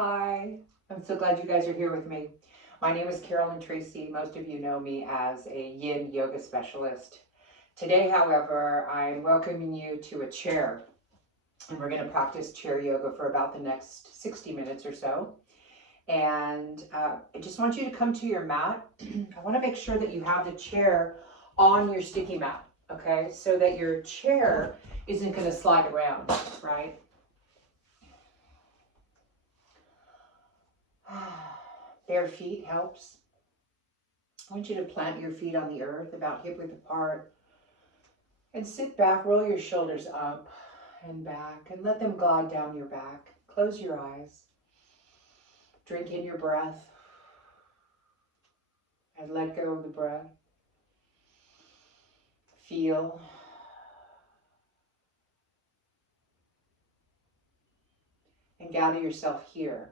Hi, I'm so glad you guys are here with me. My name is Carolyn Tracy. Most of you know me as a yin yoga specialist. Today, however, I'm welcoming you to a chair, and we're going to practice chair yoga for about the next 60 minutes or so. And I just want you to come to your mat. I want to make sure that you have the chair on your sticky mat, okay? So that your chair isn't going to slide around, right? Bare feet helps. I want you to plant your feet on the earth about hip width apart and sit back, roll your shoulders up and back and let them glide down your back. Close your eyes. Drink in your breath and let go of the breath. Feel. And gather yourself here,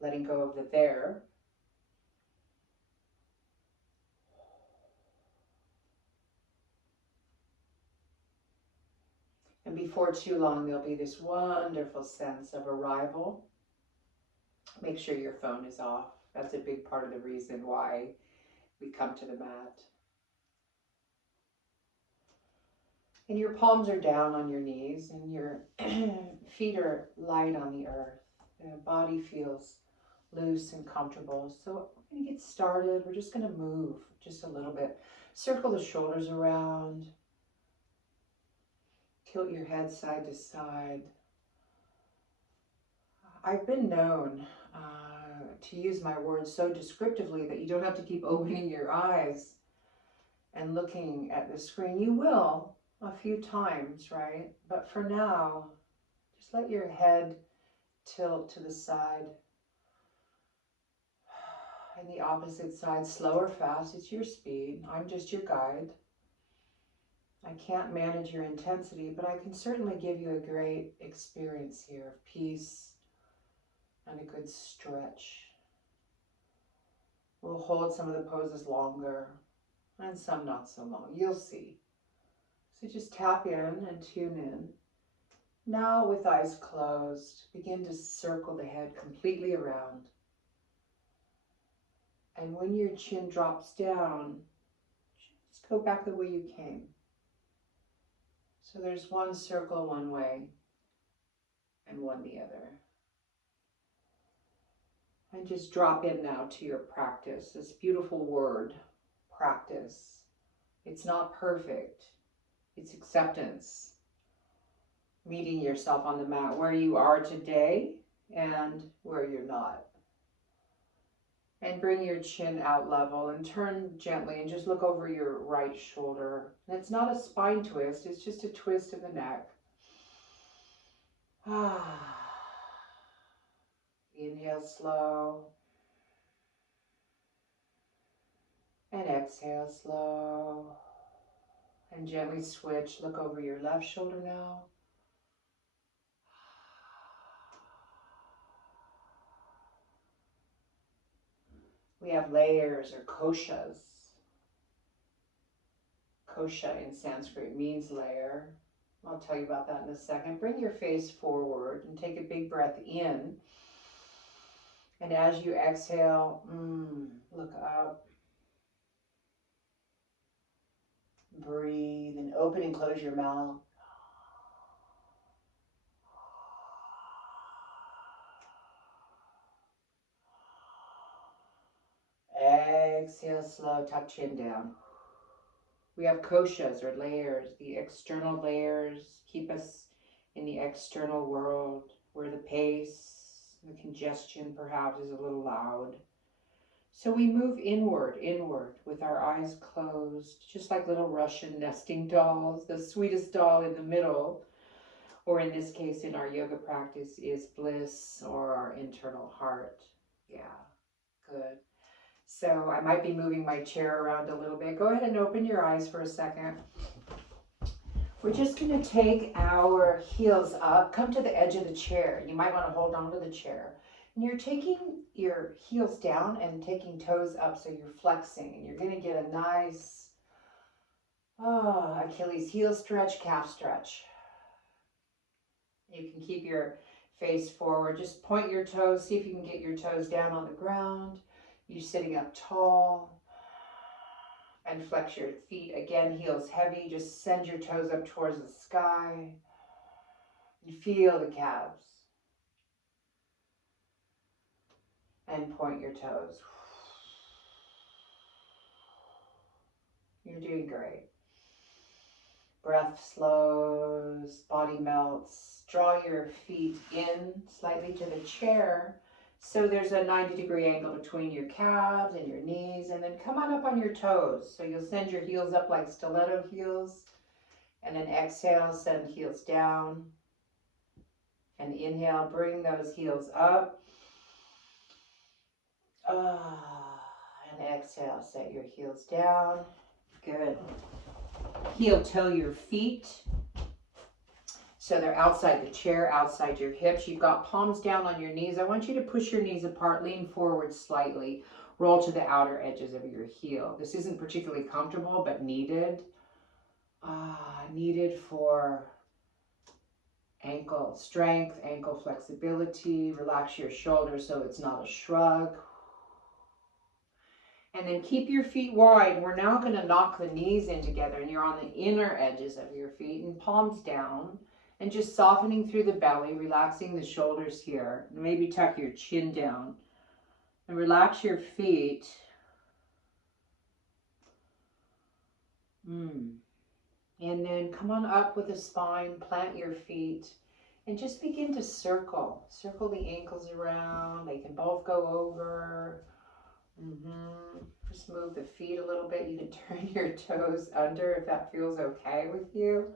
letting go of the there. And before too long, there'll be this wonderful sense of arrival. Make sure your phone is off. That's a big part of the reason why we come to the mat. And your palms are down on your knees and your feet are light on the earth. The body feels loose and comfortable. So we're going to get started. We're just going to move just a little bit. Circle the shoulders around. Tilt your head side to side. I've been known to use my words so descriptively that you don't have to keep opening your eyes and looking at the screen. You will a few times, right? But for now, just let your head tilt to the side. And the opposite side, slow or fast, it's your speed. I'm just your guide. I can't manage your intensity, but I can certainly give you a great experience here of peace and a good stretch. We'll hold some of the poses longer and some not so long. You'll see. So just tap in and tune in. Now with eyes closed, begin to circle the head completely around. And when your chin drops down, just go back the way you came. So there's one circle one way and one the other. And just drop in now to your practice, this beautiful word, practice. It's not perfect. It's acceptance. Meeting yourself on the mat where you are today and where you're not. And bring your chin out level and turn gently and just look over your right shoulder. And it's not a spine twist, it's just a twist of the neck. Inhale slow. And exhale slow. And gently switch. Look over your left shoulder now. We have layers or koshas. Kosha in Sanskrit means layer. I'll tell you about that in a second. Bring your face forward and take a big breath in. And as you exhale, look up. Breathe and open and close your mouth. Exhale slow, tuck chin down. We have koshas or layers. The external layers keep us in the external world where the pace, the congestion perhaps is a little loud. So we move inward with our eyes closed, just like little Russian nesting dolls. The sweetest doll in the middle, or in this case in our yoga practice, is bliss or our internal heart. Yeah, good. So I might be moving my chair around a little bit. Go ahead and open your eyes for a second. We're just going to take our heels up, come to the edge of the chair. You might want to hold on to the chair. And you're taking your heels down and taking toes up, so you're flexing. And you're going to get a nice Achilles heel stretch, calf stretch. You can keep your face forward. Just point your toes. See if you can get your toes down on the ground. You're sitting up tall. And flex your feet. Again, heels heavy. Just send your toes up towards the sky. And feel the calves. And point your toes. You're doing great. Breath slows, body melts. Draw your feet in slightly to the chair. So there's a 90-degree angle between your calves and your knees. And then come on up on your toes. So you'll send your heels up like stiletto heels. And then exhale, send heels down. And inhale, bring those heels up. And exhale, set your heels down. Good. Heel toe your feet. So they're outside the chair, outside your hips. You've got palms down on your knees. I want you to push your knees apart, lean forward slightly, roll to the outer edges of your heel. This isn't particularly comfortable, but needed. Needed for ankle strength, ankle flexibility. Relax your shoulders so it's not a shrug. And then keep your feet wide. We're now going to knock the knees in together, and you're on the inner edges of your feet and palms down, and just softening through the belly, relaxing the shoulders here. Maybe tuck your chin down and relax your feet. And then come on up with the spine, plant your feet, and just begin to circle. Circle the ankles around. They can both go over. Just move the feet a little bit. You can turn your toes under if that feels okay with you.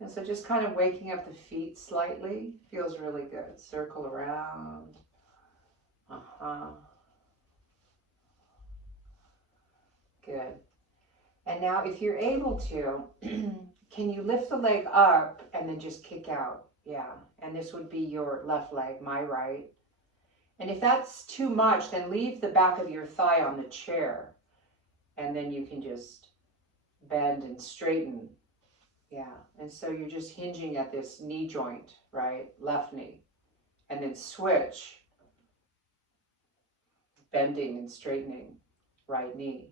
And so just kind of waking up the feet slightly feels really good. Circle around. Good. And now if you're able to, can you lift the leg up and then just kick out? Yeah. And this would be your left leg, my right. And if that's too much, then leave the back of your thigh on the chair. And then you can just bend and straighten. Yeah. And so you're just hinging at this knee joint, right? Left knee. And then switch. Bending and straightening. Right knee.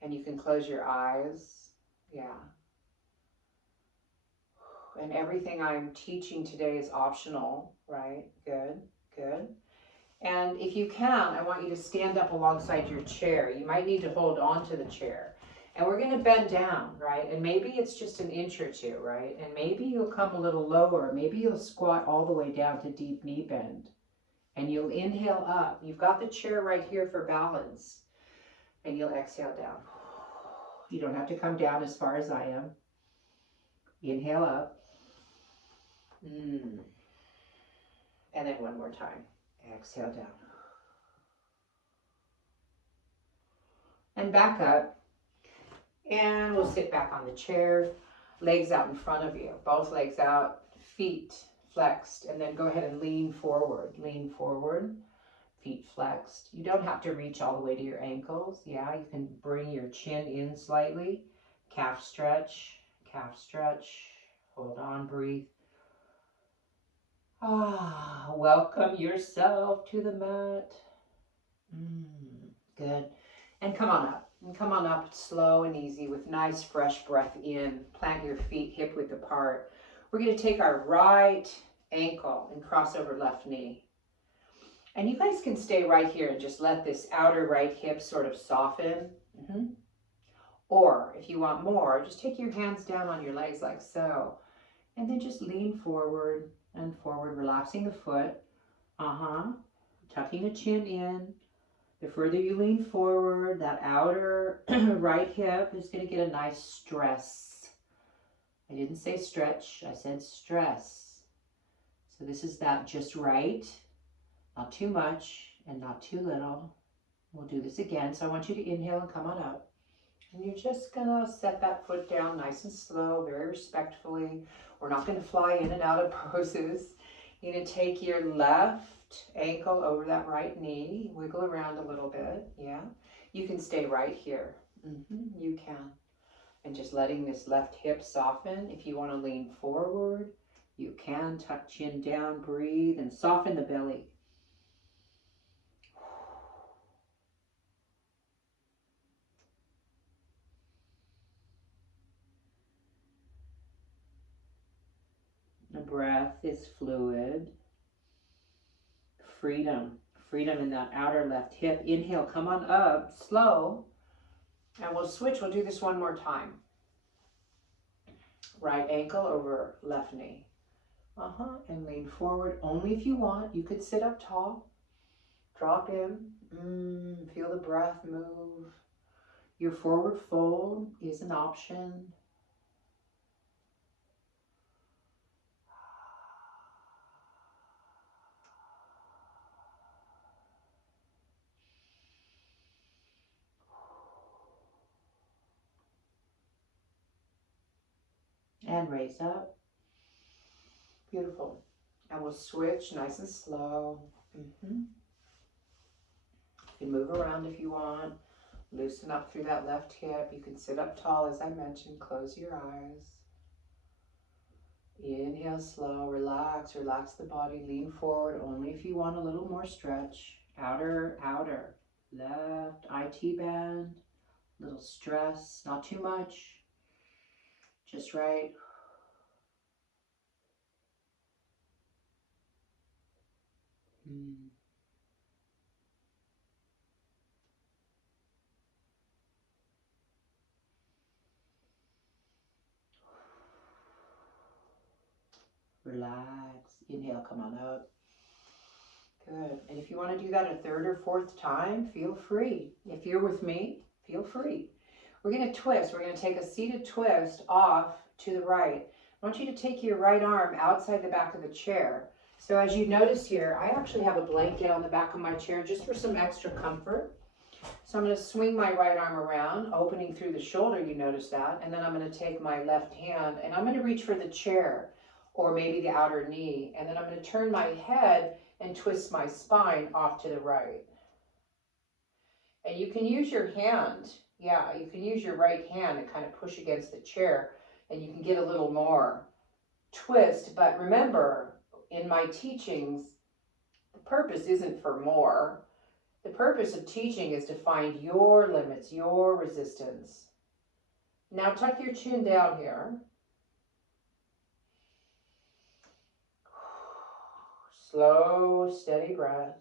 And you can close your eyes. Yeah. And everything I'm teaching today is optional, right? Good, good. And if you can, I want you to stand up alongside your chair. You might need to hold on to the chair. And we're going to bend down, right? And maybe it's just an inch or two, right? And maybe you'll come a little lower. Maybe you'll squat all the way down to deep knee bend. And you'll inhale up. You've got the chair right here for balance. And you'll exhale down. You don't have to come down as far as I am. Inhale up. And then one more time. Exhale down. And back up. And we'll sit back on the chair. Legs out in front of you. Both legs out. Feet flexed. And then go ahead and lean forward. Lean forward. Feet flexed. You don't have to reach all the way to your ankles. Yeah, you can bring your chin in slightly. Calf stretch. Calf stretch. Hold on. Breathe. Welcome yourself to the mat. Good. And come on up. And come on up slow and easy with nice fresh breath in. Plant your feet hip width apart. We're going to take our right ankle and cross over left knee. And you guys can stay right here and just let this outer right hip sort of soften. Or if you want more, just take your hands down on your legs like so. And then just lean forward and forward, relaxing the foot. Tucking the chin in. The further you lean forward, that outer right hip is going to get a nice stress. I didn't say stretch, I said stress. So this is that just right, not too much and not too little. We'll do this again. So I want you to inhale and come on up. And you're just going to set that foot down nice and slow, very respectfully. We're not going to fly in and out of poses. You're going to take your left ankle over that right knee, wiggle around a little bit. Yeah, you can stay right here. You can. And just letting this left hip soften. If you want to lean forward, You can tuck chin down, breathe, and soften the belly. The breath is fluid. Freedom. Freedom in that outer left hip. Inhale, come on up, slow. And we'll switch. We'll do this one more time. Right ankle over left knee. And lean forward only if you want. You could sit up tall. Drop in. Feel the breath move. Your forward fold is an option. And raise up. Beautiful. And we'll switch nice and slow. You can move around if you want. Loosen up through that left hip. You can sit up tall, as I mentioned. Close your eyes. Inhale slow, relax, relax the body. Lean forward only if you want a little more stretch. Outer, outer. Left, IT band. Little stress, not too much. Just right. Relax. Inhale, come on up. Good. And if you want to do that a third or fourth time, feel free. If you're with me, feel free. We're going to twist. We're going to take a seated twist off to the right. I want you to take your right arm outside the back of the chair. So as you notice here, I actually have a blanket on the back of my chair just for some extra comfort. So I'm going to swing my right arm around, opening through the shoulder, you notice that, and then I'm going to take my left hand and I'm going to reach for the chair or maybe the outer knee, and then I'm going to turn my head and twist my spine off to the right. And you can use your hand, you can use your right hand and kind of push against the chair and you can get a little more twist. But remember, in my teachings, the purpose isn't for more. The purpose of teaching is to find your limits, your resistance. Now tuck your chin down here. Slow, steady breath.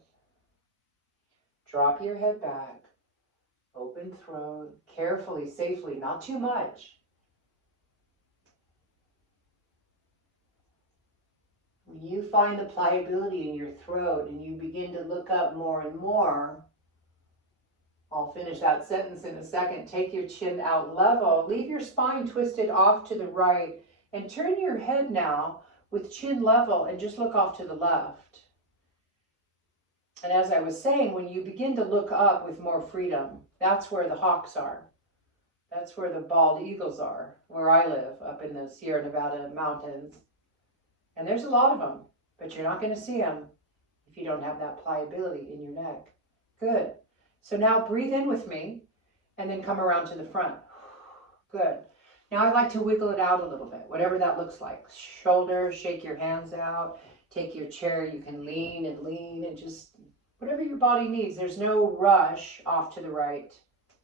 Drop your head back. Open throat. Carefully, safely, not too much. When you find the pliability in your throat and you begin to look up more and more, I'll finish that sentence in a second. Take your chin out level. Leave your spine twisted off to the right and turn your head now with chin level and just look off to the left. And as I was saying, when you begin to look up with more freedom, that's where the hawks are. That's where the bald eagles are, where I live, up in the Sierra Nevada mountains. And there's a lot of them, but you're not going to see them if you don't have that pliability in your neck. Good. So now breathe in with me and then come around to the front. Good. Now I'd like to wiggle it out a little bit, whatever that looks like. Shoulders, shake your hands out. Take your chair. You can lean and just whatever your body needs. There's no rush off to the right.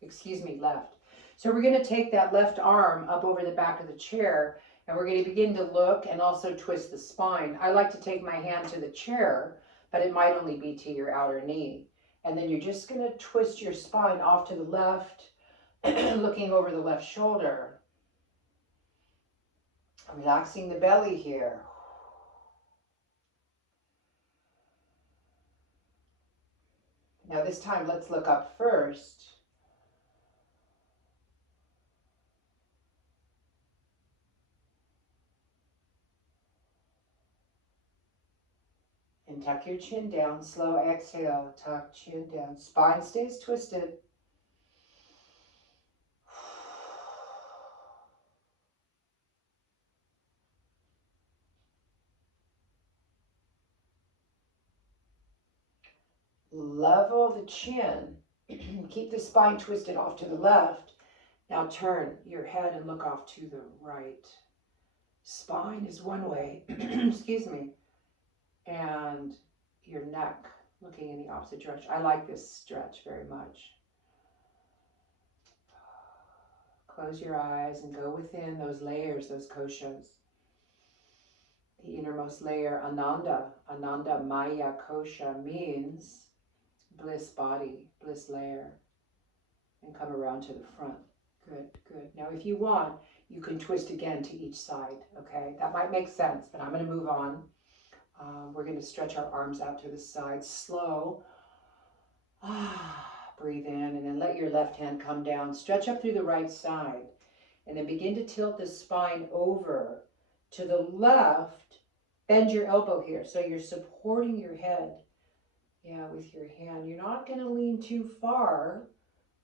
Excuse me, left. So we're going to take that left arm up over the back of the chair and we're going to begin to look and also twist the spine. I like to take my hand to the chair, but it might only be to your outer knee. And then you're just going to twist your spine off to the left, looking over the left shoulder. Relaxing the belly here. Now this time, let's look up first. And tuck your chin down. Slow exhale. Tuck chin down. Spine stays twisted. Level the chin. Keep the spine twisted off to the left. Now turn your head and look off to the right. spine is one way, excuse me, and your neck looking in the opposite direction. I like this stretch very much. Close your eyes and go within those layers, those koshas. The innermost layer, Ananda, Ananda Maya Kosha, means bliss body, bliss layer. And come around to the front. Good, good. Now if you want, you can twist again to each side, okay? That might make sense, but I'm going to move on. We're going to stretch our arms out to the side, slow. Breathe in, and then let your left hand come down. Stretch up through the right side, and then begin to tilt the spine over to the left. Bend your elbow here, so you're supporting your head, with your hand. You're not going to lean too far.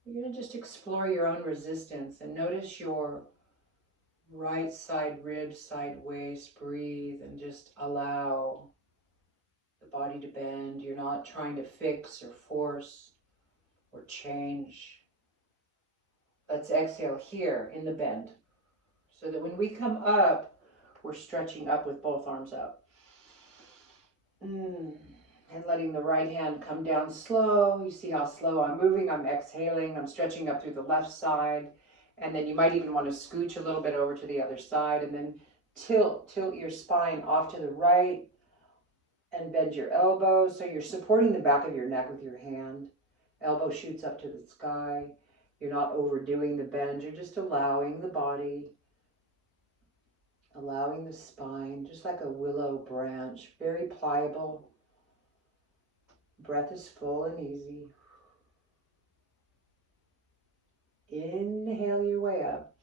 You're going to just explore your own resistance and notice your right side ribs, side waist. Breathe and just allow the body to bend. You're not trying to fix or force or change. Let's exhale here in the bend so that when we come up, we're stretching up with both arms up. And letting the right hand come down slow. You see how slow I'm moving. I'm exhaling. I'm stretching up through the left side. And then you might even want to scooch a little bit over to the other side. And then tilt your spine off to the right. And bend your elbow. So you're supporting the back of your neck with your hand. Elbow shoots up to the sky. You're not overdoing the bend. You're just allowing the body, allowing the spine, just like a willow branch. Very pliable. Breath is full and easy. Inhale your way up.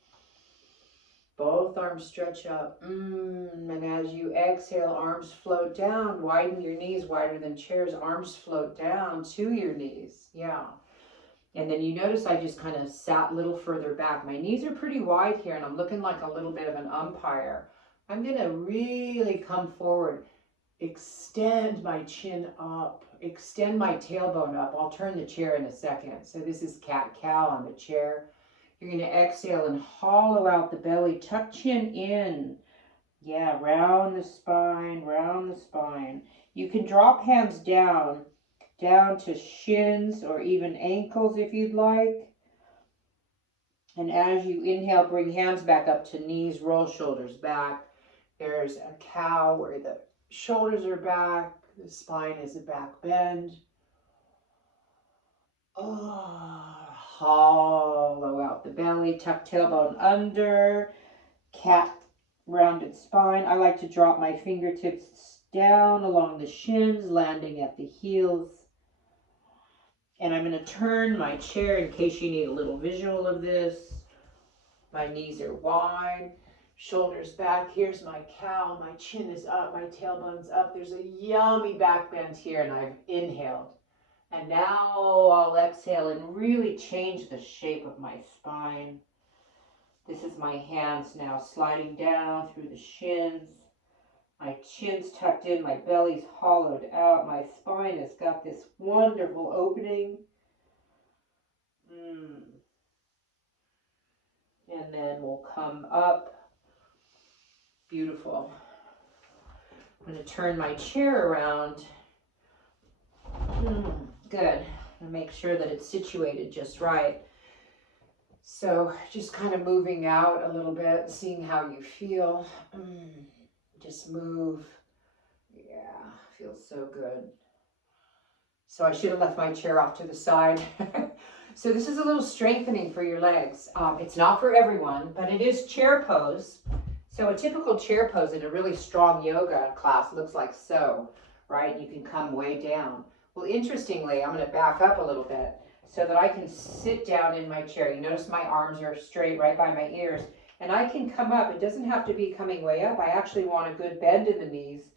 Both arms stretch up. And as you exhale, arms float down. Widen your knees wider than chairs. Arms float down to your knees. Yeah. And then you notice I just kind of sat a little further back. My knees are pretty wide here, and I'm looking like a little bit of an umpire. I'm going to really come forward. Extend my chin up. Extend my tailbone up. I'll turn the chair in a second. So this is cat-cow on the chair. You're going to exhale and hollow out the belly. Tuck chin in. Yeah, round the spine, round the spine. You can drop hands down to shins or even ankles if you'd like. And as you inhale, bring hands back up to knees, roll shoulders back. There's a cow where the shoulders are back, the spine is a back bend. Hollow out the belly, tuck tailbone under, cat rounded spine. I like to drop my fingertips down along the shins, landing at the heels. And I'm going to turn my chair in case you need a little visual of this. My knees are wide. Shoulders back. Here's my cow. My chin is up. My tailbone's up. There's a yummy back bend here, and I've inhaled. And now I'll exhale and really change the shape of my spine. This is my hands now sliding down through the shins. My chin's tucked in. My belly's hollowed out. My spine has got this wonderful opening. And then we'll come up. Beautiful. I'm going to turn my chair around. Good. And make sure that it's situated just right. So just kind of moving out a little bit, seeing how you feel. Just move. Yeah, feels so good. So I should have left my chair off to the side. So this is a little strengthening for your legs. It's not for everyone, but it is chair pose. So a typical chair pose in a really strong yoga class looks like so, right? You can come way down. Well, interestingly, I'm going to back up a little bit so that I can sit down in my chair. You notice my arms are straight right by my ears. And I can come up. It doesn't have to be coming way up. I actually want a good bend in the knees.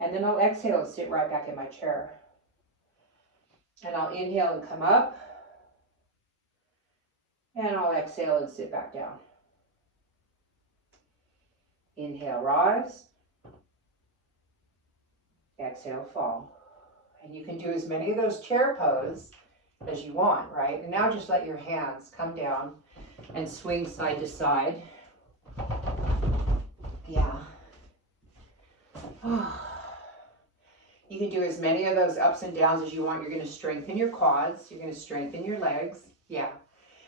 And then I'll exhale and sit right back in my chair. And I'll inhale and come up. And I'll exhale and sit back down. Inhale, rise. Exhale, fall. And you can do as many of those chair poses as you want, right? And now just let your hands come down and swing side to side. Yeah. You can do as many of those ups and downs as you want. You're going to strengthen your quads. You're going to strengthen your legs. Yeah.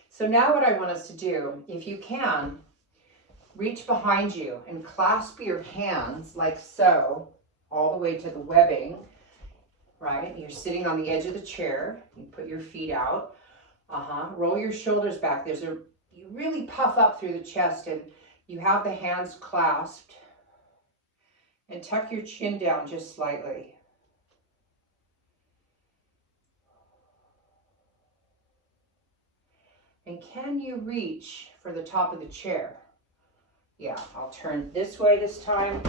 So now what I want us to do, if you can, reach behind you and clasp your hands like so, all the way to the webbing, right? You're sitting on the edge of the chair. You put your feet out. Roll your shoulders back. You really puff up through the chest and you have the hands clasped. And tuck your chin down just slightly. And can you reach for the top of the chair? Yeah, I'll turn this way this time.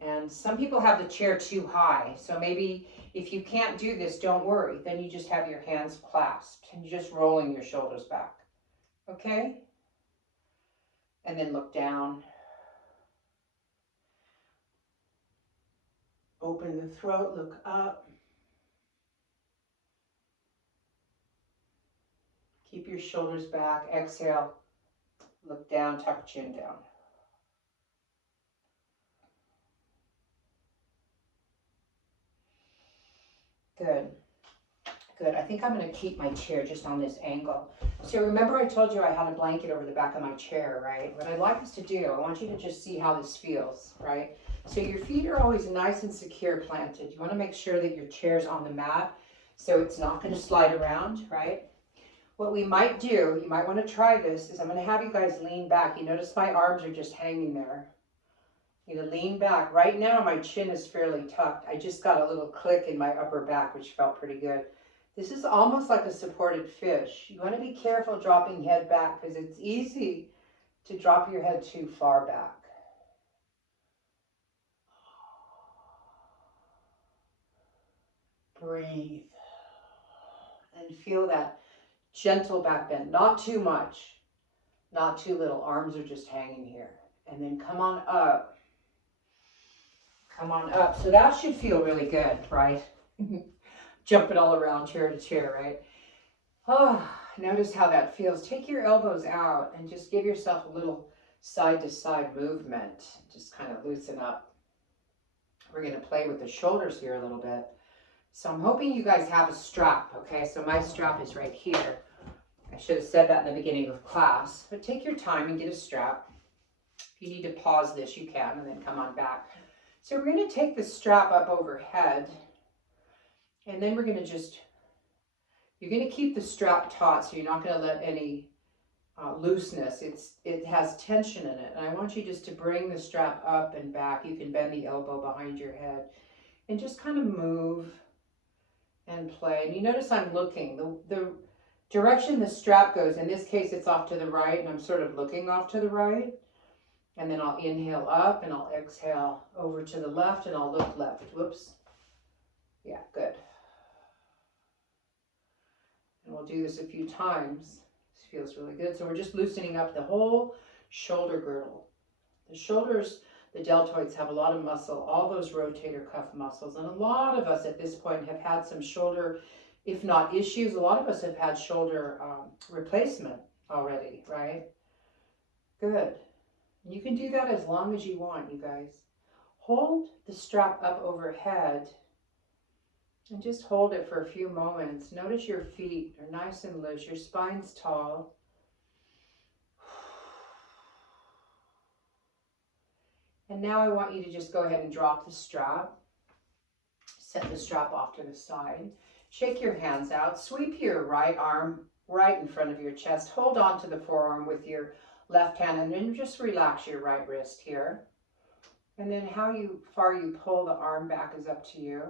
And some people have the chair too high. So maybe if you can't do this, don't worry. Then you just have your hands clasped and you're just rolling your shoulders back. Okay? And then look down. Open the throat, look up. Keep your shoulders back. Exhale. Look down, tuck chin down. Good. Good. I think I'm going to keep my chair just on this angle. So remember I told you I had a blanket over the back of my chair, right? What I'd like us to do, I want you to just see how this feels, right? So your feet are always nice and secure planted. You want to make sure that your chair's on the mat so it's not going to slide around, right? What we might do, you might want to try this, is I'm going to have you guys lean back. You notice my arms are just hanging there. You know, lean back. Right now my chin is fairly tucked. I just got a little click in my upper back, which felt pretty good. This is almost like a supported fish. You want to be careful dropping head back because it's easy to drop your head too far back. Breathe. And feel that gentle back bend. Not too much, not too little. Arms are just hanging here. And then come on up. Come on up. So that should feel really good, right? Jumping all around chair to chair, right? Oh, notice how that feels. Take your elbows out and just give yourself a little side to side movement. Just kind of loosen up. We're going to play with the shoulders here a little bit. So I'm hoping you guys have a strap, okay? So my strap is right here. I should have said that in the beginning of class, but take your time and get a strap. If you need to pause this, you can, and then come on back. So we're going to take the strap up overhead, and then we're going to you're going to keep the strap taut, so you're not going to let any looseness. It has tension in it, and I want you just to bring the strap up and back. You can bend the elbow behind your head, and just kind of move and play. And you notice I'm looking. The direction the strap goes, in this case it's off to the right, and I'm sort of looking off to the right. And then I'll inhale up and I'll exhale over to the left and I'll look left. Whoops. Yeah, good. And we'll do this a few times. This feels really good. So we're just loosening up the whole shoulder girdle. The shoulders, the deltoids have a lot of muscle, all those rotator cuff muscles. And a lot of us at this point have had some shoulder, if not issues, a lot of us have had shoulder replacement already, right? Good. You can do that as long as you want, you guys. Hold the strap up overhead and just hold it for a few moments. Notice your feet are nice and loose. Your spine's tall. And now I want you to just go ahead and drop the strap. Set the strap off to the side. Shake your hands out. Sweep your right arm right in front of your chest. Hold on to the forearm with your left hand, and then just relax your right wrist here. And then how far you pull the arm back is up to you.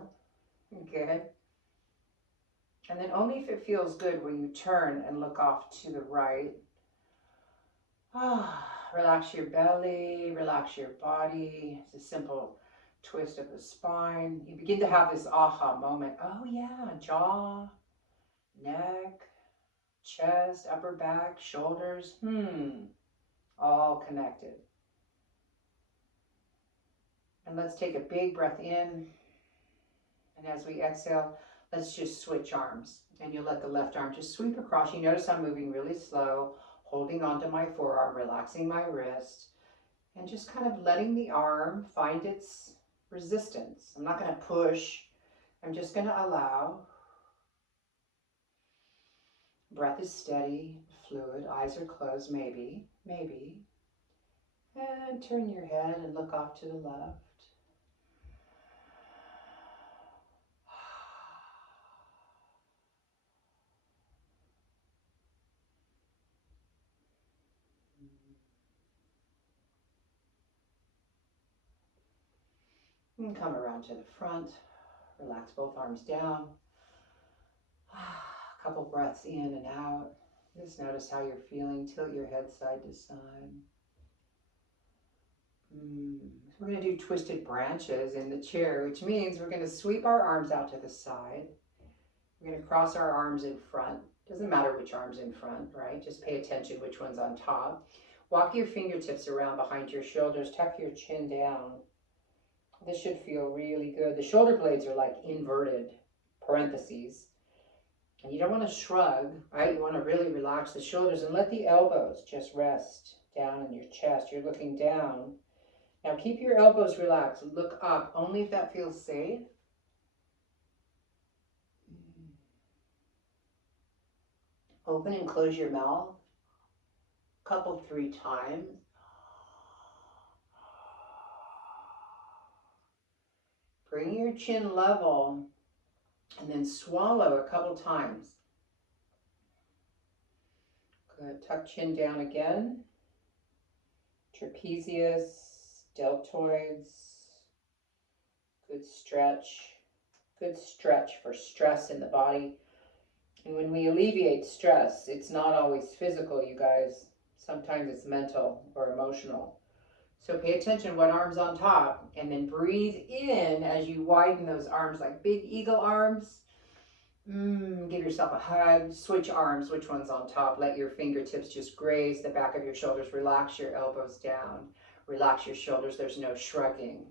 Good. And then only if it feels good will you turn and look off to the right. Relax your belly, relax your body. It's a simple twist of the spine. You begin to have this aha moment. Oh yeah, jaw, neck, chest, upper back, shoulders. All connected. And let's take a big breath in. And as we exhale, let's just switch arms. And you'll let the left arm just sweep across. You notice I'm moving really slow, holding onto my forearm, relaxing my wrist. And just kind of letting the arm find its resistance. I'm not going to push. I'm just going to allow. Breath is steady, fluid. Eyes are closed, maybe, maybe. And turn your head and look off to the left. And come around to the front. Relax both arms down. A couple breaths in and out. Just notice how you're feeling. Tilt your head side to side. We're going to do twisted branches in the chair, which means we're going to sweep our arms out to the side. We're going to cross our arms in front. Doesn't matter which arm's in front, right? Just pay attention which one's on top. Walk your fingertips around behind your shoulders. Tuck your chin down. This should feel really good. The shoulder blades are like inverted parentheses. And you don't want to shrug, right? You want to really relax the shoulders and let the elbows just rest down in your chest. You're looking down. Now keep your elbows relaxed. Look up only if that feels safe. Open and close your mouth a couple, 3 times. Bring your chin level and then swallow a couple times. Good. Tuck chin down again. Trapezius, deltoids. Good stretch. Good stretch for stress in the body. And when we alleviate stress, it's not always physical, you guys. Sometimes it's mental or emotional. So pay attention what arm's on top, and then breathe in as you widen those arms like big eagle arms. Give yourself a hug. Switch arms, which one's on top. Let your fingertips just graze the back of your shoulders. Relax your elbows down. Relax your shoulders. There's no shrugging.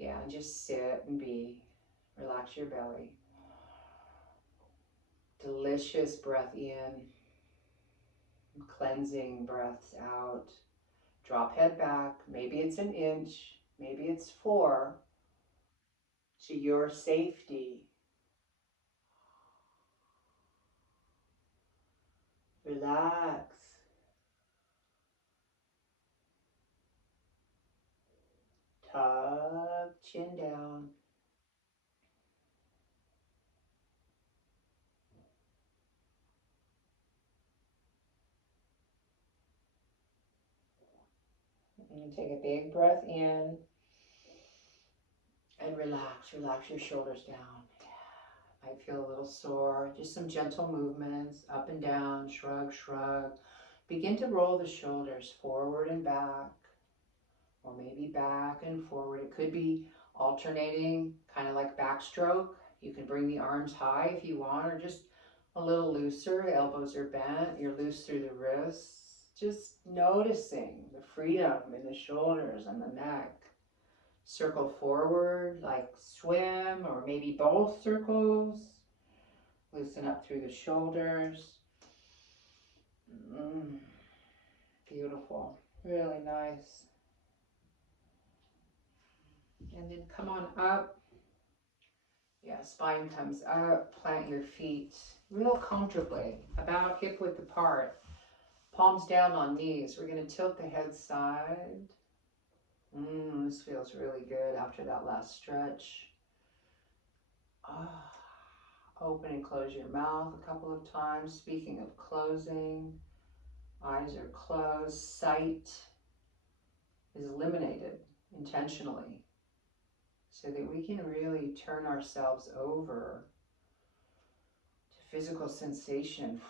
Yeah, and just sit and be. Relax your belly. Delicious breath in. Cleansing breaths out. Drop head back. Maybe it's an inch. Maybe it's 4. To your safety. Relax. Tuck chin down. And take a big breath in. And relax. Relax your shoulders down. Might feel a little sore. Just some gentle movements. Up and down. Shrug, shrug. Begin to roll the shoulders forward and back. Or maybe back and forward. It could be alternating, kind of like backstroke. You can bring the arms high if you want, or just a little looser. Elbows are bent. You're loose through the wrists. Just noticing the freedom in the shoulders and the neck. Circle forward like swim, or maybe both circles. Loosen up through the shoulders. Beautiful. Really nice. And then come on up. Yeah, spine comes up. Plant your feet real comfortably, about hip width apart. Palms down on knees. We're going to tilt the head side. This feels really good after that last stretch. Open and close your mouth a couple of times. Speaking of closing, eyes are closed. Sight is eliminated intentionally, so that we can really turn ourselves over to physical sensation.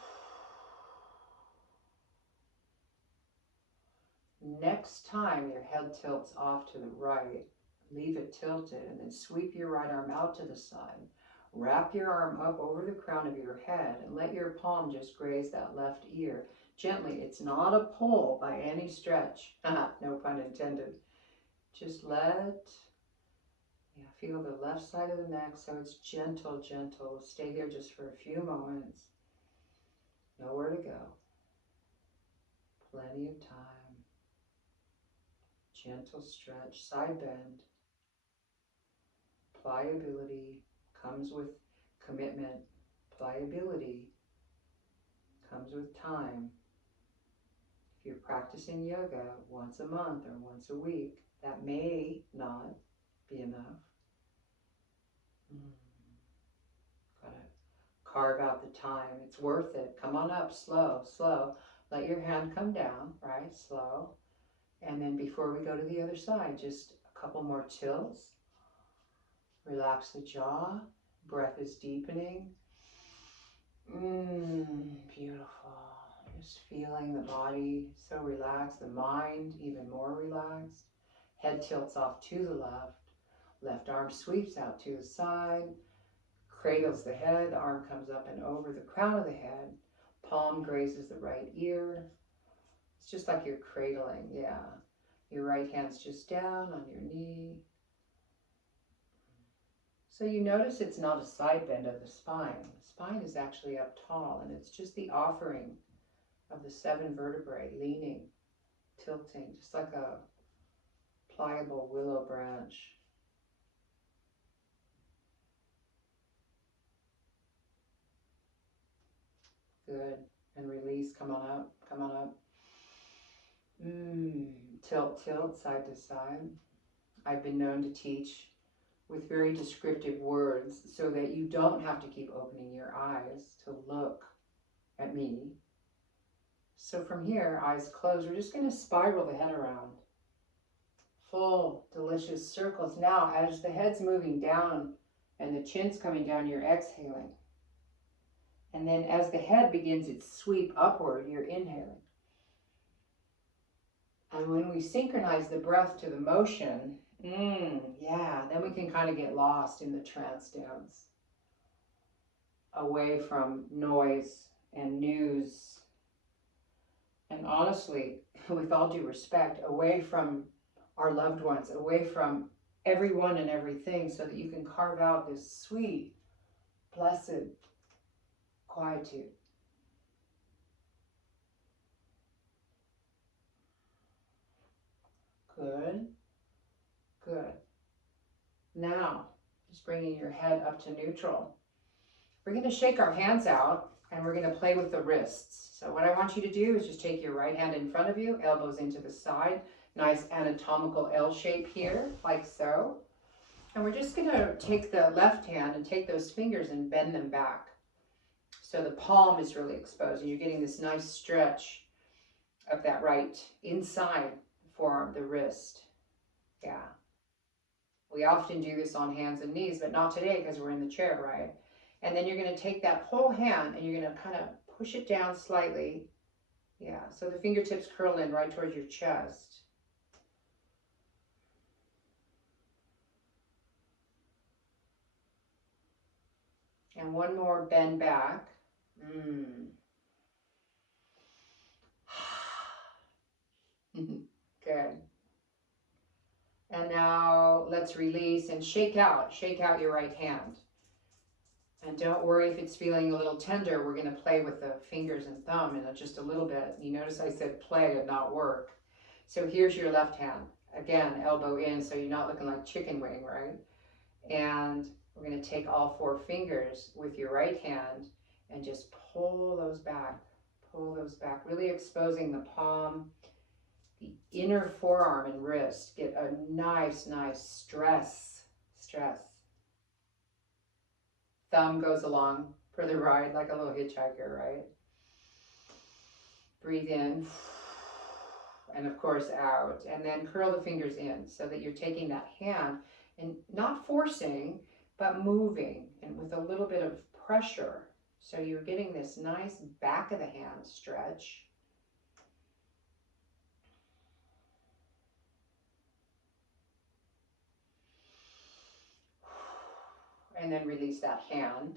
Next time your head tilts off to the right, leave it tilted and then sweep your right arm out to the side. Wrap your arm up over the crown of your head and let your palm just graze that left ear. Gently. It's not a pull by any stretch. No pun intended. Just feel the left side of the neck so it's gentle, gentle. Stay here just for a few moments. Nowhere to go. Plenty of time. Gentle stretch, side bend. Pliability comes with commitment. Pliability comes with time. If you're practicing yoga once a month or once a week, that may not be enough. Gotta carve out the time. It's worth it. Come on up, slow, slow. Let your hand come down, right? Slow. And then before we go to the other side, just a couple more tilts. Relax the jaw. Breath is deepening. Beautiful. Just feeling the body so relaxed, the mind even more relaxed. Head tilts off to the left. Left arm sweeps out to the side. Cradles the head. The arm comes up and over the crown of the head. Palm grazes the right ear. It's just like you're cradling, yeah. Your right hand's just down on your knee. So you notice it's not a side bend of the spine. The spine is actually up tall, and it's just the offering of the 7 vertebrae, leaning, tilting, just like a pliable willow branch. Good. And release. Come on up. Come on up. Tilt, tilt, side to side. I've been known to teach with very descriptive words so that you don't have to keep opening your eyes to look at me. So from here, eyes closed, we're just going to spiral the head around. Full, delicious circles. Now, as the head's moving down and the chin's coming down, you're exhaling. And then as the head begins its sweep upward, you're inhaling. And when we synchronize the breath to the motion, yeah, then we can kind of get lost in the trance dance. Away from noise and news. And honestly, with all due respect, away from our loved ones, away from everyone and everything, so that you can carve out this sweet, blessed quietude. Good. Good. Now, just bringing your head up to neutral. We're going to shake our hands out and we're going to play with the wrists. So what I want you to do is just take your right hand in front of you, elbows into the side, nice anatomical L shape here, like so. And we're just going to take the left hand and take those fingers and bend them back. So the palm is really exposed and you're getting this nice stretch of that right inside forearm, the wrist. Yeah. We often do this on hands and knees, but not today because we're in the chair, right? And then you're going to take that whole hand and you're going to kind of push it down slightly. Yeah, so the fingertips curl in right towards your chest. And one more bend back. Good. And now let's release and shake out your right hand. And don't worry if it's feeling a little tender. We're going to play with the fingers and thumb in just a little bit. You notice I said play and not work. So here's your left hand. Again, elbow in so you're not looking like chicken wing, right? And we're going to take all 4 fingers with your right hand and just pull those back. Pull those back, really exposing the palm, the inner forearm and wrist. Get a nice stress. Thumb goes along for the ride like a little hitchhiker, right? Breathe in, and of course out, and then curl the fingers in so that you're taking that hand and not forcing, but moving and with a little bit of pressure. So you're getting this nice back of the hand stretch. And then release that hand.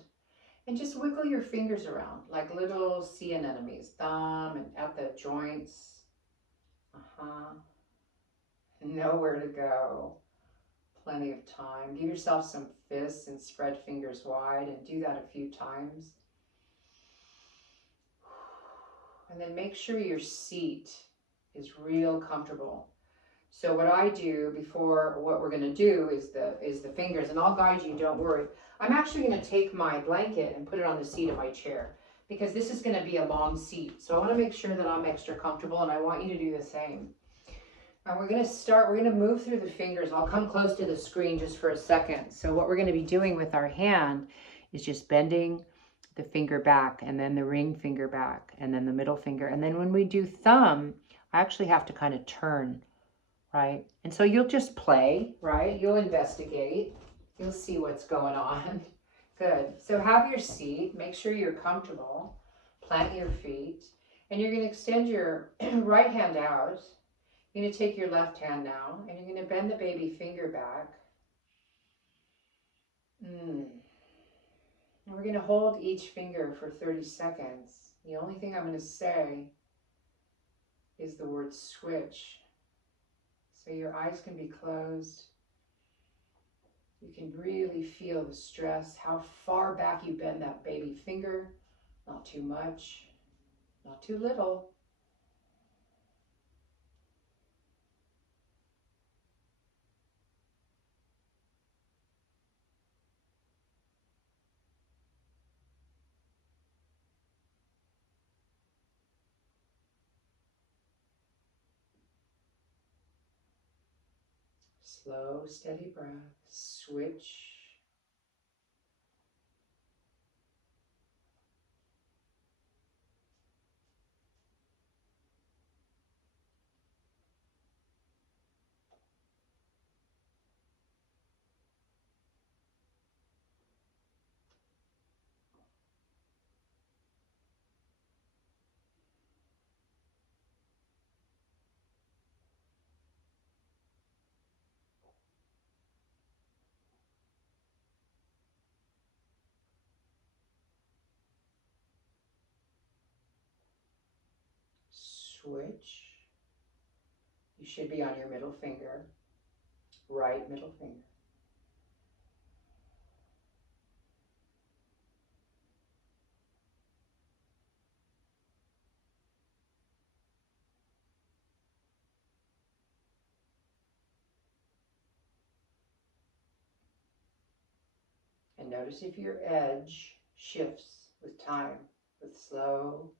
And just wiggle your fingers around like little sea anemones, thumb and at the joints. Nowhere to go. Plenty of time. Give yourself some fists and spread fingers wide and do that a few times. And then make sure your seat is real comfortable. So what I do before, what we're going to do is the fingers, and I'll guide you, don't worry. I'm actually going to take my blanket and put it on the seat of my chair because this is going to be a long seat. So I want to make sure that I'm extra comfortable, and I want you to do the same. And we're going to move through the fingers. I'll come close to the screen just for a second. So what we're going to be doing with our hand is just bending the finger back, and then the ring finger back, and then the middle finger. And then when we do thumb, I actually have to kind of turn, right? And so you'll just play, right? You'll investigate. You'll see what's going on. Good. So have your seat. Make sure you're comfortable. Plant your feet. And you're going to extend your right hand out. You're going to take your left hand now, and you're going to bend the baby finger back. And we're going to hold each finger for 30 seconds. The only thing I'm going to say is the word switch. So your eyes can be closed. You can really feel the stress, how far back you bend that baby finger. Not too much, not too little. Slow, steady breath. Switch. Switch. You should be on your middle finger, right middle finger. And notice if your edge shifts with time, with slow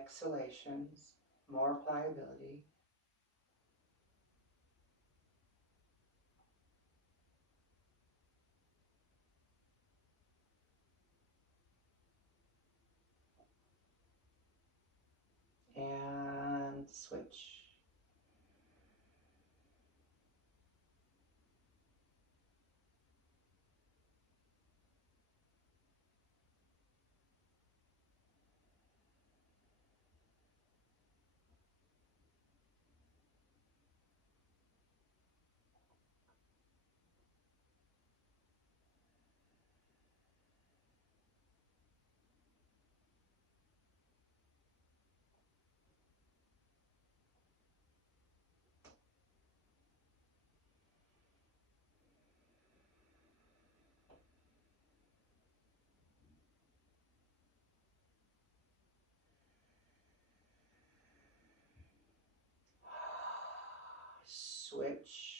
exhalations, more pliability. And switch. Switch.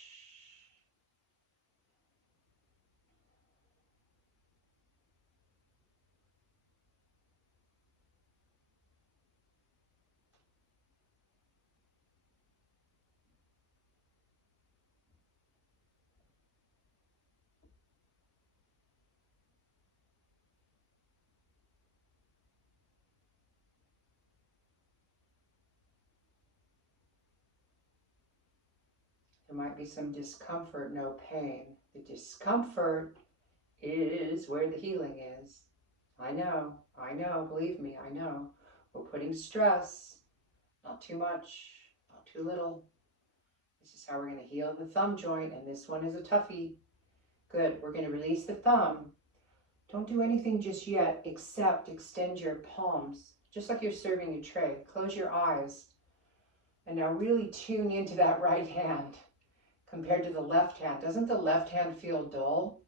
There might be some discomfort, no pain. The discomfort is where the healing is. I know, believe me, I know. We're putting stress, not too much, not too little. This is how we're going to heal the thumb joint, and this one is a toughie. Good, we're going to release the thumb. Don't do anything just yet except extend your palms, just like you're serving a tray. Close your eyes, and now really tune into that right hand compared to the left hand. Doesn't the left hand feel dull?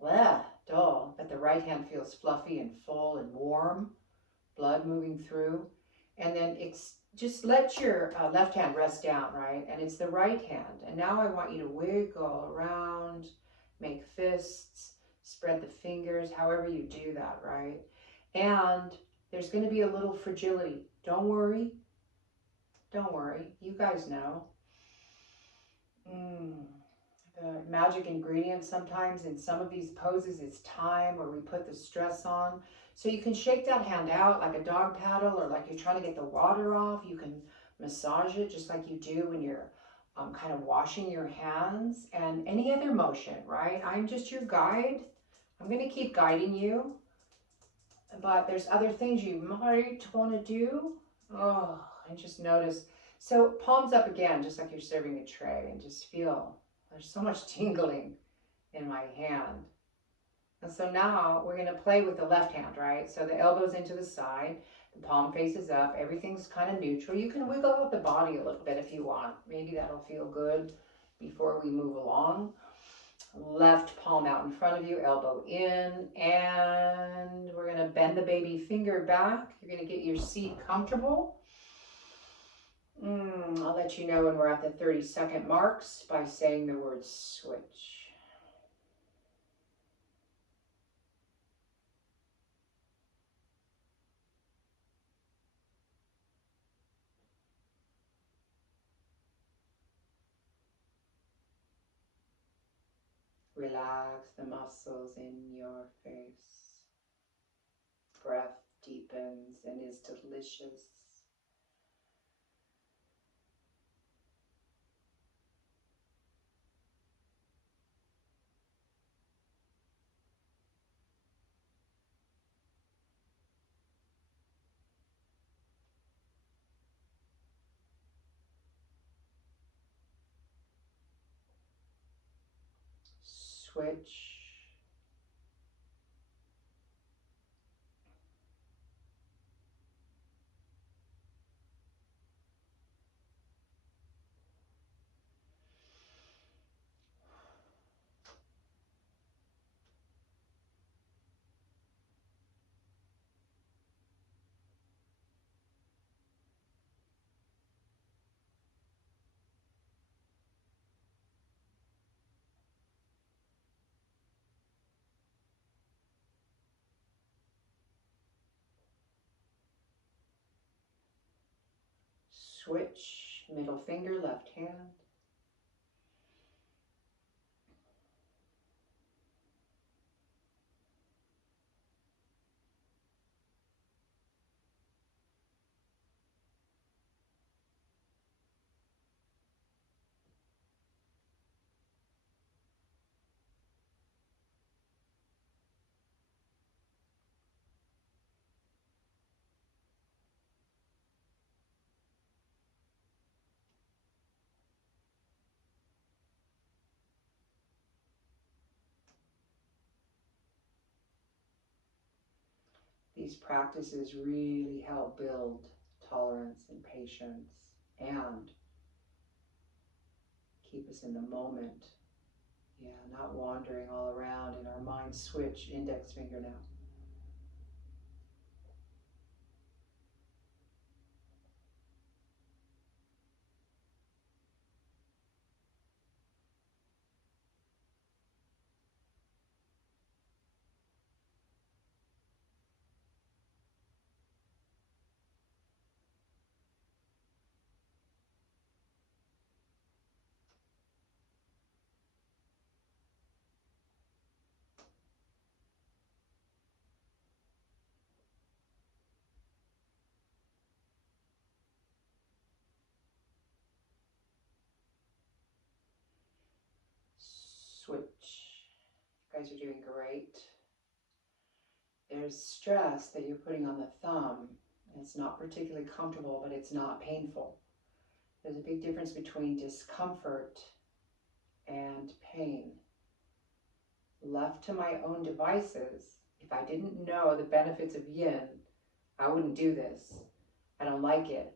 Blah, dull. But the right hand feels fluffy and full and warm, blood moving through. And then just let your left hand rest down, right? And it's the right hand. And now I want you to wiggle around, make fists, spread the fingers, however you do that, right? And there's going to be a little fragility. Don't worry. Don't worry. You guys know. The magic ingredient sometimes in some of these poses is time, where we put the stress on. So you can shake that hand out like a dog paddle, or like you're trying to get the water off. You can massage it just like you do when you're kind of washing your hands, and any other motion, right? I'm just your guide. I'm going to keep guiding you, but there's other things you might want to do. Oh, and just notice. So palms up again, just like you're serving a tray, and just feel there's so much tingling in my hand. And so now we're going to play with the left hand, right? So the elbow's into the side, the palm faces up, everything's kind of neutral. You can wiggle out the body a little bit if you want. Maybe that'll feel good before we move along. Left palm out in front of you, elbow in, and we're going to bend the baby finger back. You're going to get your seat comfortable. I'll let you know when we're at the 30-second marks by saying the word switch. Relax the muscles in your face. Breath deepens and is delicious. Switch. Switch. Middle finger, left hand. These practices really help build tolerance and patience and keep us in the moment. Yeah, not wandering all around in our mind. Switch, index finger now. Switch. You guys are doing great. There's stress that you're putting on the thumb. It's not particularly comfortable, but it's not painful. There's a big difference between discomfort and pain. Left to my own devices, if I didn't know the benefits of yin, I wouldn't do this. I don't like it,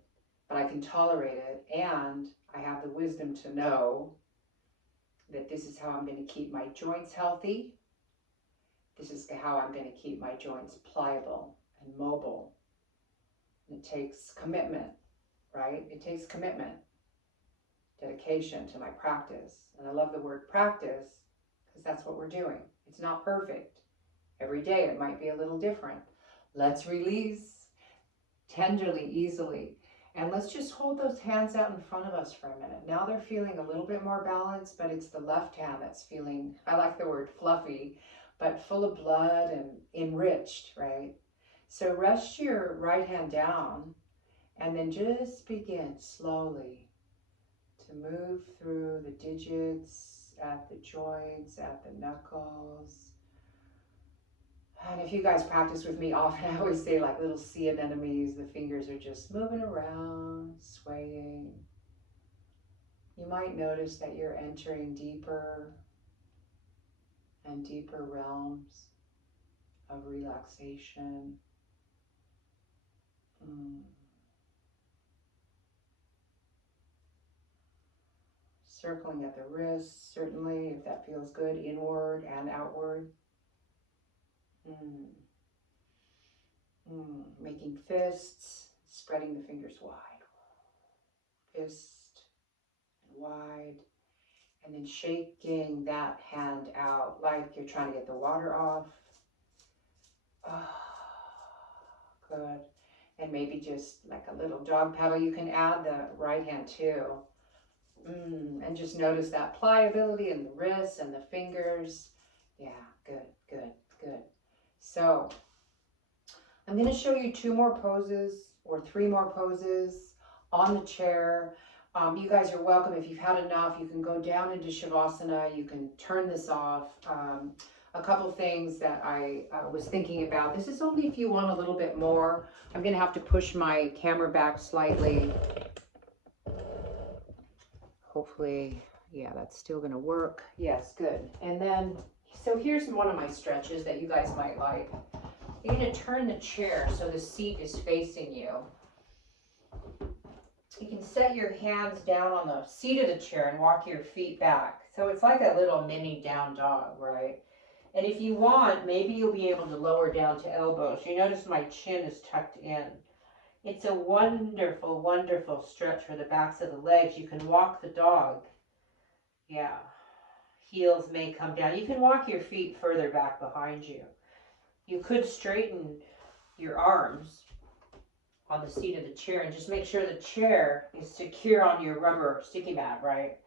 but I can tolerate it, and I have the wisdom to know that this is how I'm going to keep my joints healthy. This is how I'm going to keep my joints pliable and mobile. And it takes commitment. right? It takes commitment, dedication to my practice. And I love the word practice because that's what we're doing. It's not perfect. Every day it might be a little different. Let's release tenderly, easily. And let's just hold those hands out in front of us for a minute. Now they're feeling a little bit more balanced, but it's the left hand that's feeling, I like the word fluffy, but full of blood and enriched, right? So rest your right hand down and then just begin slowly to move through the digits, at the joints, at the knuckles. And if you guys practice with me often, I always say like little sea anemones, the fingers are just moving around, swaying. You might notice that you're entering deeper and deeper realms of relaxation. Circling at the wrists, certainly, if that feels good, inward and outward. Making fists, spreading the fingers wide. Fist and wide. And then shaking that hand out like you're trying to get the water off. Oh, good. And maybe just like a little dog paddle. You can add the right hand too. And just notice that pliability in the wrists and the fingers. Yeah, good, good, good. So I'm going to show you 2 more poses or 3 more poses on the chair. You guys are welcome. If you've had enough, you can go down into Shavasana. You can turn this off. A couple things that I was thinking about. This is only if you want a little bit more. I'm going to have to push my camera back slightly. Hopefully, yeah, that's still going to work. Yes, good. And then, so here's one of my stretches that you guys might like. You're going to turn the chair so the seat is facing you. You can set your hands down on the seat of the chair and walk your feet back. So it's like a little mini down dog, right? And if you want, maybe you'll be able to lower down to elbows. You notice my chin is tucked in. It's a wonderful, wonderful stretch for the backs of the legs. You can walk the dog. Yeah. Heels may come down. You can walk your feet further back behind you. You could straighten your arms on the seat of the chair and just make sure the chair is secure on your rubber sticky mat, right?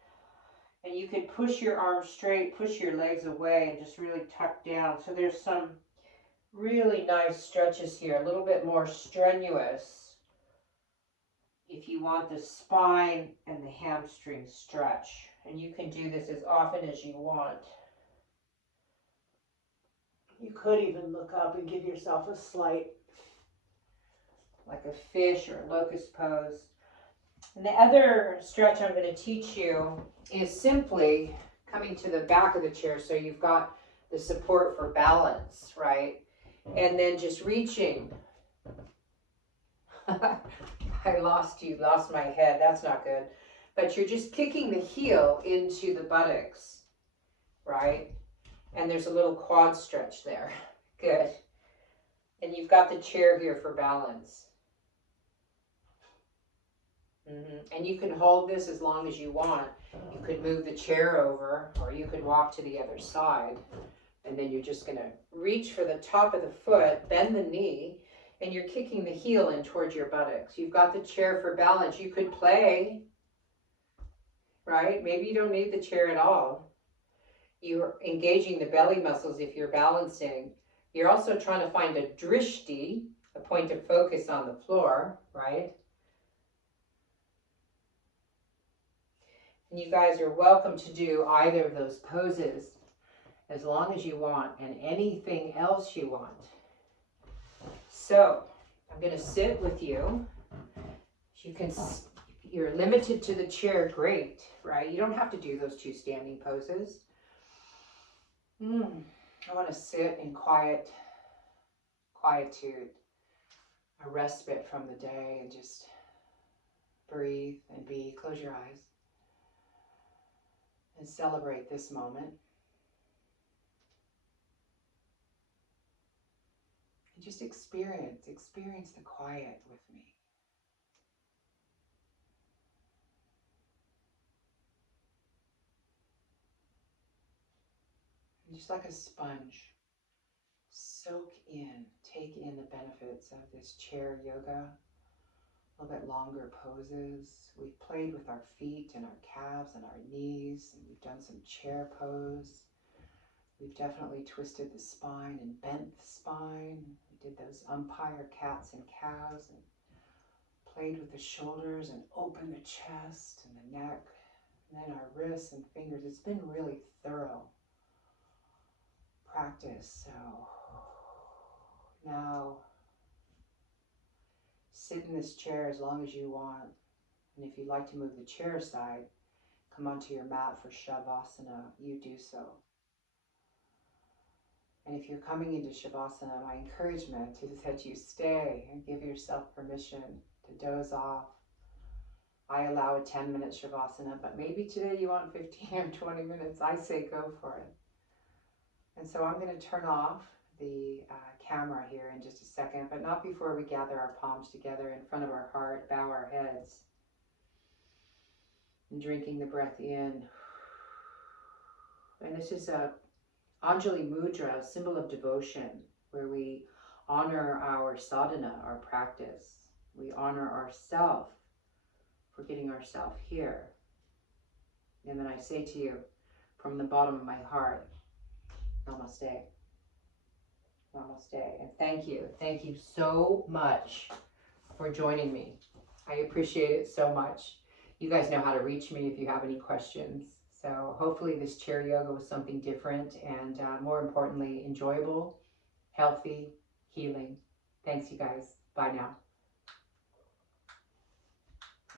And you could push your arms straight, push your legs away, and just really tuck down. So there's some really nice stretches here, a little bit more strenuous if you want the spine and the hamstring stretch. And you can do this as often as you want. You could even look up and give yourself a slight, like a fish or a locust pose. And the other stretch I'm going to teach you is simply coming to the back of the chair so you've got the support for balance, right? And then just reaching. I lost my head. That's not good. But you're just kicking the heel into the buttocks, right? And there's a little quad stretch there. Good. And you've got the chair here for balance. And you can hold this as long as you want. You could move the chair over, or you could walk to the other side. And then you're just going to reach for the top of the foot, bend the knee, and you're kicking the heel in towards your buttocks. You've got the chair for balance. You could play, right? Maybe you don't need the chair at all. You're engaging the belly muscles if you're balancing. You're also trying to find a drishti, a point of focus on the floor, right? And you guys are welcome to do either of those poses as long as you want and anything else you want. So I'm going to sit with you. You're limited to the chair, great, right? You don't have to do those 2 standing poses. I want to sit in quietude, a respite from the day, and just breathe and be. Close your eyes and celebrate this moment. And just experience the quiet with me. just like a sponge, soak in, take in the benefits of this chair yoga. A little bit longer poses. We've played with our feet and our calves and our knees, and we've done some chair pose. We've definitely twisted the spine and bent the spine. We did those umpire cats and cows and played with the shoulders and opened the chest and the neck, and then our wrists and fingers. It's been really thorough practice. So now sit in this chair as long as you want. And if you'd like to move the chair aside, come onto your mat for Shavasana, you do so. And if you're coming into Shavasana, my encouragement is that you stay and give yourself permission to doze off. I allow a 10-minute Shavasana, but maybe today you want 15 or 20 minutes. I say go for it. And so I'm going to turn off the camera here in just a second, but not before we gather our palms together in front of our heart, bow our heads, and drinking the breath in. And this is a Anjali Mudra, a symbol of devotion, where we honor our sadhana, our practice. We honor ourself for getting ourselves here. And then I say to you from the bottom of my heart, namaste. Namaste. And thank you. Thank you so much for joining me. I appreciate it so much. You guys know how to reach me if you have any questions. So hopefully this chair yoga was something different and more importantly, enjoyable, healthy, healing. Thanks, you guys. Bye now.